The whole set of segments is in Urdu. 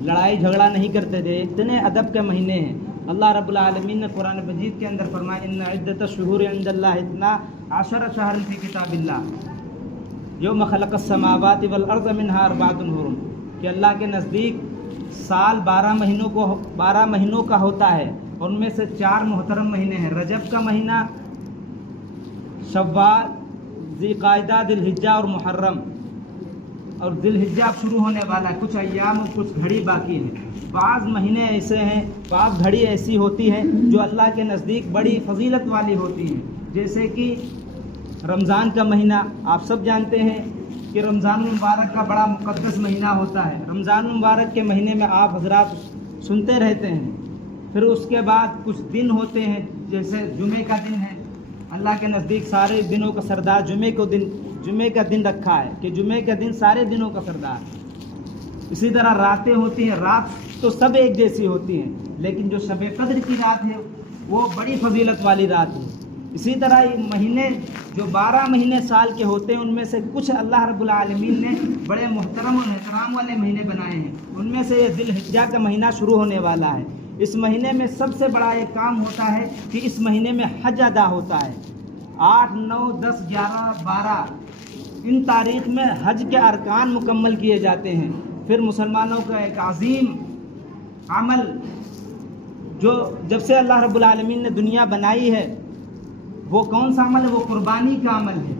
لڑائی جھگڑا نہیں کرتے تھے، اتنے ادب کے مہینے ہیں۔ اللہ رب العالمین نے قرآن مجید کے اندر فرمایا ان عدت الشہور عند اللہ 12 شہرا فی کتاب اللہ یوم خلق السماوات والارض منها 4 حرم، کہ اللہ کے نزدیک سال 12 مہینوں کا ہوتا ہے، اور ان میں سے 4 محترم مہینے ہیں، رجب کا مہینہ، شوال، ذی قعدہ، ذی الحجہ اور محرم، اور ذی الحجہ اب شروع ہونے والا ہے، کچھ ایام اور کچھ گھڑی باقی ہے۔ بعض مہینے ایسے ہیں، بعض گھڑی ایسی ہوتی ہے جو اللہ کے نزدیک بڑی فضیلت والی ہوتی ہیں، جیسے کہ رمضان کا مہینہ آپ سب جانتے ہیں کہ رمضان المبارک کا بڑا مقدس مہینہ ہوتا ہے۔ رمضان المبارک کے مہینے میں آپ حضرات سنتے رہتے ہیں، پھر اس کے بعد کچھ دن ہوتے ہیں، جیسے جمعے کا دن ہے، اللہ کے نزدیک سارے دنوں کا سردار جمعے کا دن رکھا ہے کہ جمعے کا دن سارے دنوں کا سردار ہے۔ اسی طرح راتیں ہوتی ہیں، رات تو سب ایک جیسی ہوتی ہیں، لیکن جو شب قدر کی رات ہے وہ بڑی فضیلت والی رات ہے۔ اسی طرح یہ مہینے جو 12 مہینے سال کے ہوتے ہیں، ان میں سے کچھ اللہ رب العالمین نے بڑے محترم اور احترام والے مہینے بنائے ہیں۔ ان میں سے یہ ذی الحجہ کا مہینہ شروع ہونے والا ہے۔ اس مہینے میں سب سے بڑا ایک کام ہوتا ہے کہ اس مہینے میں حج ادا ہوتا ہے۔ 8، 9، 10، 11، 12 ان تاریخ میں حج کے ارکان مکمل کیے جاتے ہیں۔ پھر مسلمانوں کا ایک عظیم عمل جو جب سے اللہ رب العالمین نے دنیا بنائی ہے، وہ کون سا عمل ہے؟ وہ قربانی کا عمل ہے۔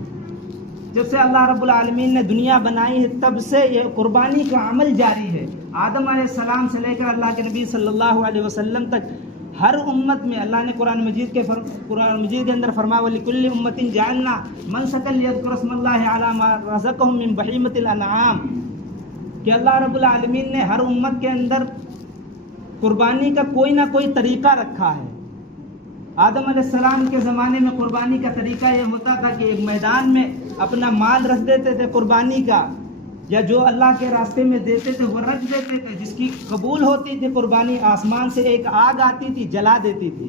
جب سے اللہ رب العالمین نے دنیا بنائی ہے تب سے یہ قربانی کا عمل جاری ہے۔ آدم علیہ السلام سے لے کر اللہ کے نبی صلی اللہ علیہ وسلم تک ہر امت میں اللہ نے قرآن مجید کے اندر فرمایا وَلِكُلِّ أُمَّةٍ جَعَلْنَا مَنْسَكًا لِيَذْكُرُوا اسْمَ اللَّهِ عَلَىٰ مَا رَزَقَهُم مِّن بَهِيمَةِ الْأَنْعَامِ، کہ اللہ رب العالمین نے ہر امت کے اندر قربانی کا کوئی نہ کوئی طریقہ رکھا ہے۔ آدم علیہ السلام کے زمانے میں قربانی کا طریقہ یہ ہوتا تھا کہ ایک میدان میں اپنا مال رکھ دیتے تھے قربانی کا، یا جو اللہ کے راستے میں دیتے تھے وہ رکھ دیتے تھے۔ جس کی قبول ہوتی تھی قربانی، آسمان سے ایک آگ آتی تھی جلا دیتی تھی،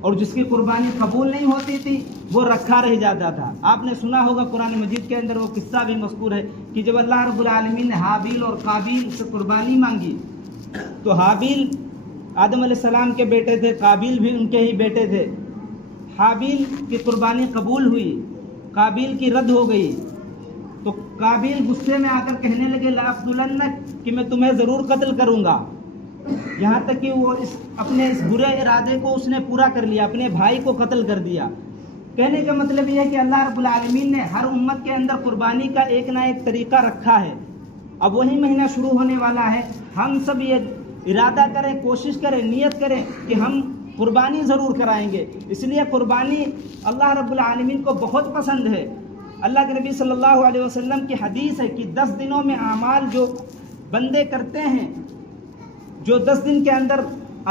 اور جس کی قربانی قبول نہیں ہوتی تھی وہ رکھا رہ جاتا تھا۔ آپ نے سنا ہوگا قرآن مجید کے اندر وہ قصہ بھی مذکور ہے کہ جب اللہ رب العالمین نے حابیل اور قابیل سے قربانی مانگی تو حابیل آدم علیہ السلام کے بیٹے تھے، قابیل بھی ان کے ہی بیٹے تھے۔ حابیل کی قربانی قبول ہوئی، قابیل کی رد ہو گئی، تو قابیل غصے میں آ کر کہنے لگے لَأَقْتُلَنَّكَ، کہ میں تمہیں ضرور قتل کروں گا۔ یہاں تک کہ وہ اپنے اس برے ارادے کو اس نے پورا کر لیا، اپنے بھائی کو قتل کر دیا۔ کہنے کا مطلب یہ ہے کہ اللہ رب العالمین نے ہر امت کے اندر قربانی کا ایک نہ ایک طریقہ رکھا ہے۔ اب وہی مہینہ شروع ہونے والا ہے، ہم سب یہ ارادہ کریں، کوشش کریں، نیت کریں کہ ہم قربانی ضرور کرائیں گے۔ اس لیے قربانی اللہ رب العالمین کو بہت پسند ہے۔ اللہ کے نبی صلی اللہ علیہ وسلم کی حدیث ہے کہ 10 دنوں میں اعمال جو بندے کرتے ہیں، جو 10 دن کے اندر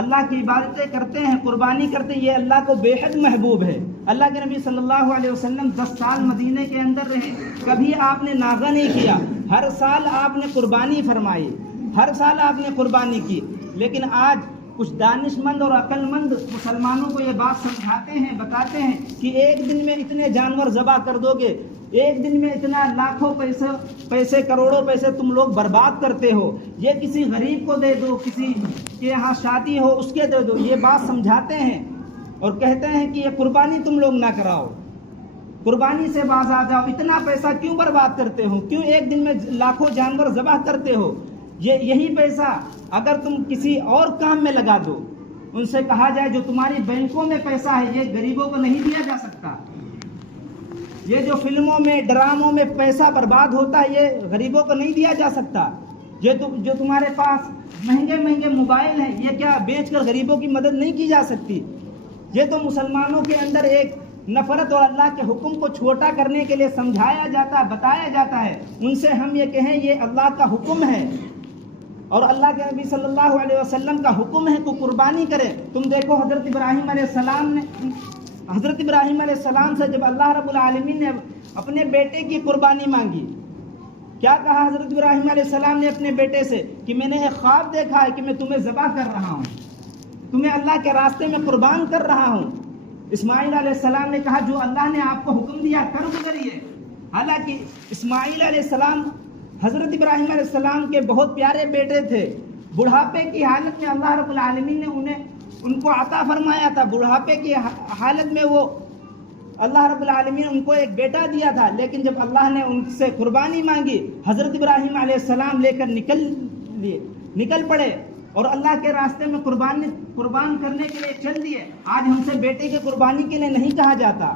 اللہ کی عبادتیں کرتے ہیں، قربانی کرتے ہیں، یہ اللہ کو بے حد محبوب ہے۔ اللہ کے نبی صلی اللہ علیہ وسلم 10 سال مدینے کے اندر رہے، کبھی آپ نے ناغہ نہیں کیا، ہر سال آپ نے قربانی فرمائی، ہر سال آپ نے قربانی کی۔ لیکن آج کچھ دانش مند اور عقل مند مسلمانوں کو یہ بات سمجھاتے ہیں، بتاتے ہیں کہ ایک دن میں اتنے جانور ذبح کر دو گے، ایک دن میں اتنا لاکھوں پیسے کروڑوں پیسے تم لوگ برباد کرتے ہو، یہ کسی غریب کو دے دو، کسی کے یہاں شادی ہو اس کے دے دو۔ یہ بات سمجھاتے ہیں اور کہتے ہیں کہ یہ قربانی تم لوگ نہ کراؤ، قربانی سے باز آ جاؤ، اتنا پیسہ کیوں برباد کرتے ہو، کیوں ایک دن میں لاکھوں جانور ذبح کرتے ہو؟ یہی پیسہ اگر تم کسی اور کام میں لگا دو، ان سے کہا جائے جو تمہاری بینکوں میں پیسہ ہے یہ غریبوں کو نہیں دیا جا سکتا، یہ جو فلموں میں ڈراموں میں پیسہ برباد ہوتا ہے یہ غریبوں کو نہیں دیا جا سکتا، یہ جو تمہارے پاس مہنگے موبائل ہیں یہ کیا بیچ کر غریبوں کی مدد نہیں کی جا سکتی؟ یہ تو مسلمانوں کے اندر ایک نفرت اور اللہ کے حکم کو چھوٹا کرنے کے لیے سمجھایا جاتا ہے، بتایا جاتا ہے۔ ان سے ہم یہ کہیں یہ اللہ کا حکم ہے اور اللہ کے نبی صلی اللہ علیہ وسلم کا حکم ہے کہ قربانی کرے۔ تم دیکھو حضرت ابراہیم علیہ السلام سے جب اللہ رب العالمین نے اپنے بیٹے کی قربانی مانگی، کیا کہا حضرت ابراہیم علیہ السلام نے اپنے بیٹے سے کہ میں نے ایک خواب دیکھا ہے کہ میں تمہیں ذبح کر رہا ہوں، تمہیں اللہ کے راستے میں قربان کر رہا ہوں۔ اسماعیل علیہ السلام نے کہا جو اللہ نے آپ کو حکم دیا کر گزریے۔ حالانکہ اسماعیل علیہ السلام حضرت ابراہیم علیہ السلام کے بہت پیارے بیٹے تھے. بڑھاپے کی حالت میں اللہ رب العالمین نے ان کو عطا فرمایا تھا. بڑھاپے کی حالت میں وہ اللہ رب العالمین ان کو ایک بیٹا دیا تھا، لیکن جب اللہ نے ان سے قربانی مانگی، حضرت ابراہیم علیہ السلام لے کر نکل پڑے اور اللہ کے راستے میں قربان کرنے کے لیے چل دیے. آج ہم سے بیٹے کی قربانی کے لیے نہیں کہا جاتا.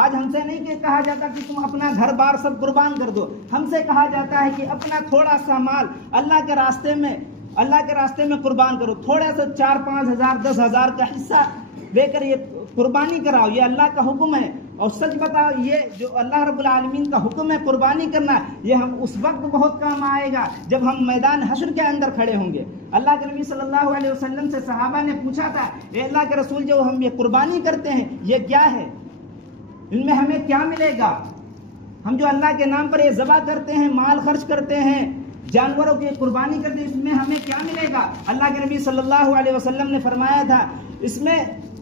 آج ہم سے نہیں کہا جاتا کہ تم اپنا گھر بار سب قربان کر دو. ہم سے کہا جاتا ہے کہ اپنا تھوڑا سا مال اللہ کے راستے میں قربان کرو. تھوڑا سا 4-5 ہزار 10 ہزار کا حصہ لے کر یہ قربانی کراؤ. یہ اللہ کا حکم ہے. اور سچ بتاؤ، یہ جو اللہ رب العالمین کا حکم ہے قربانی کرنا، یہ ہم اس وقت بہت کام آئے گا جب ہم میدان حشر کے اندر کھڑے ہوں گے. اللہ کے نبی صلی اللہ علیہ وسلم سے صحابہ نے پوچھا تھا، اے اللہ کے رسول، جو ہم یہ قربانی کرتے ہیں یہ کیا ہے؟ ان میں ہمیں کیا ملے گا؟ ہم جو اللہ کے نام پر یہ ذبح کرتے ہیں، مال خرچ کرتے ہیں، جانوروں کی قربانی کرتے ہیں، اس میں ہمیں کیا ملے گا؟ اللہ کے نبی صلی اللہ علیہ وسلم نے فرمایا تھا، اس میں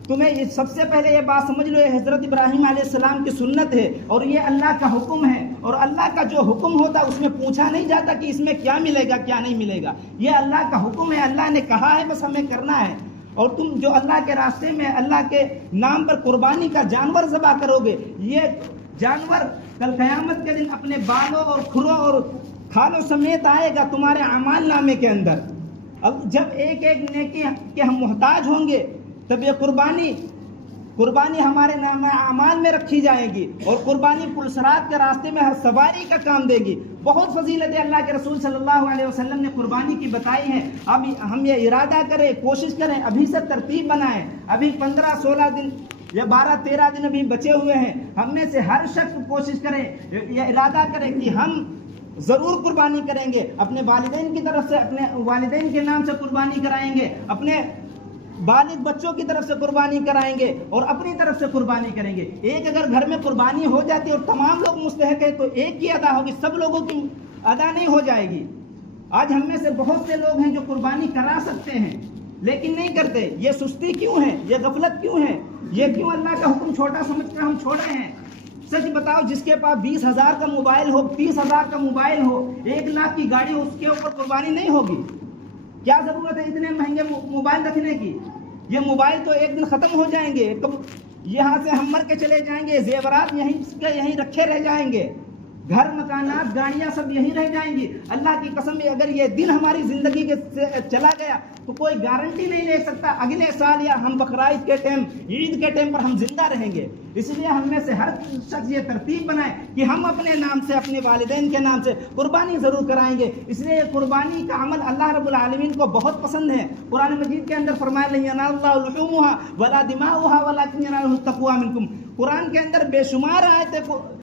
تمہیں سب سے پہلے یہ بات سمجھ لو، یہ حضرت ابراہیم علیہ السلام کی سنت ہے اور یہ اللہ کا حکم ہے. اور اللہ کا جو حکم ہوتا ہے اس میں پوچھا نہیں جاتا کہ اس میں کیا ملے گا کیا نہیں ملے گا. یہ اللہ کا حکم ہے، اللہ نے کہا ہے، بس ہمیں کرنا ہے. اور تم جو اللہ کے راستے میں اللہ کے نام پر قربانی کا جانور ذبح کرو گے، یہ جانور کل قیامت کے دن اپنے بالوں اور کھروں اور کھالوں سمیت آئے گا تمہارے اعمال نامے کے اندر. اب جب ایک ایک نیکی کے ہم محتاج ہوں گے تب یہ قربانی ہمارے نام اعمال میں رکھی جائے گی. اور قربانی پلسرات کے راستے میں ہر سواری کا کام دے گی. بہت فضیلت ہے. اللہ کے رسول صلی اللہ علیہ وسلم نے قربانی کی بتائی ہے. اب ہم یہ ارادہ کریں، کوشش کریں، ابھی سے ترتیب بنائیں. ابھی 15-16 دن یا 12-13 دن ابھی بچے ہوئے ہیں. ہم میں سے ہر شخص کوشش کرے، یہ ارادہ کرے کہ ہم ضرور قربانی کریں گے. اپنے والدین کی طرف سے، اپنے والدین کے نام سے قربانی کرائیں گے، اپنے بالغ بچوں کی طرف سے قربانی کرائیں گے اور اپنی طرف سے قربانی کریں گے. ایک اگر گھر میں قربانی ہو جاتی ہے اور تمام لوگ مستحق ہیں تو ایک کی ادا ہوگی، سب لوگوں کی ادا نہیں ہو جائے گی. آج ہم میں سے بہت سے لوگ ہیں جو قربانی کرا سکتے ہیں لیکن نہیں کرتے. یہ سستی کیوں ہے؟ یہ غفلت کیوں ہے؟ یہ کیوں اللہ کا حکم چھوٹا سمجھ کر ہم چھوڑ رہے ہیں؟ سچ بتاؤ، جس کے پاس 20,000 کا موبائل ہو، 30,000 کا موبائل ہو، 1 لاکھ کی گاڑی ہو، اس کے اوپر قربانی نہیں ہوگی؟ کیا ضرورت ہے اتنے مہنگے موبائل رکھنے کی؟ یہ موبائل تو ایک دن ختم ہو جائیں گے. یہاں سے ہم مر کے چلے جائیں گے. زیورات یہیں رکھے رہ جائیں گے. گھر، مکانات، گاڑیاں سب یہیں رہ جائیں گی. اللہ کی قسم، اگر یہ دن ہماری زندگی کے چلا گیا تو کوئی گارنٹی نہیں لے سکتا اگلے سال یا ہم بقرعید کے ٹائم، عید کے ٹائم پر ہم زندہ رہیں گے. اس لیے ہم میں سے ہر شخص یہ ترتیب بنائے کہ ہم اپنے نام سے، اپنے والدین کے نام سے قربانی ضرور کرائیں گے. اس لیے قربانی کا عمل اللہ رب العالمین کو بہت پسند ہے. قرآن مجید کے اندر فرمایا، لن ینال اللہ لحومها ولا دماؤها ولکن ینالہ التقوی منکم. قرآن کے اندر بے شمار آیتیں